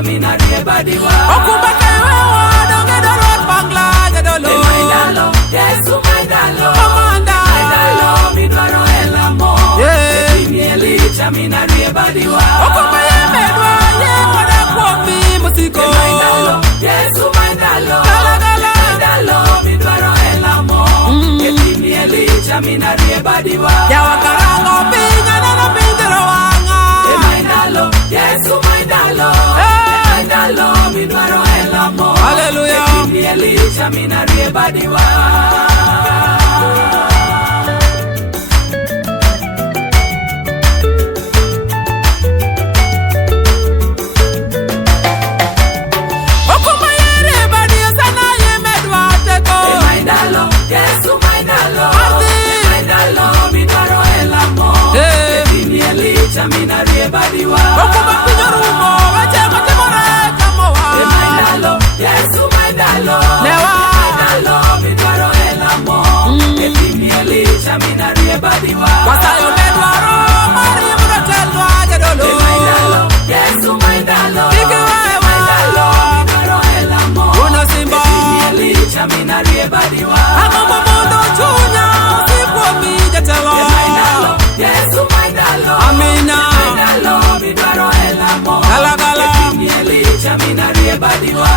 Elicha minarie badiwa. Okumba kewewa donge dolor bangla jadolo. Maindalo, Yesu maindalo. Komanda. Maindalo midwaro elamo. Etimi Elicha minarie badiwa. Okumba yemedwa yewoda kuomi musiko. Maindalo, Yesu maindalo. Gala gala. Maindalo midwaro elamo. Etimi Elicha minarie badiwa. Yawa karango pinya nana pinjero wanga. Maindalo, Yesu maindalo. Maindalo midwaro elamo. Hallelujah. Etimi Elicha minarie badiwa. Minarie badiwa. Okumba pinyorumo wache matemore kamowa. Maindalo, Yesu maindalo. Lewa. Maindalo midwaro elamo. Etimi Elicha minarie badiwa. Wasayo medwaro mari murotelwa jadolo. Maindalo, Yesu maindalo. Ikiwewa. Maindalo midwaro elamo. Uno simba. Etimi Elicha minarie badiwa. Agombo mondo chunya sipo mi jatelo. Maindalo, Yesu maindalo. Amina. Maindalo midwaro elamo. Gala gala. Etimi Elicha minarie badiwa.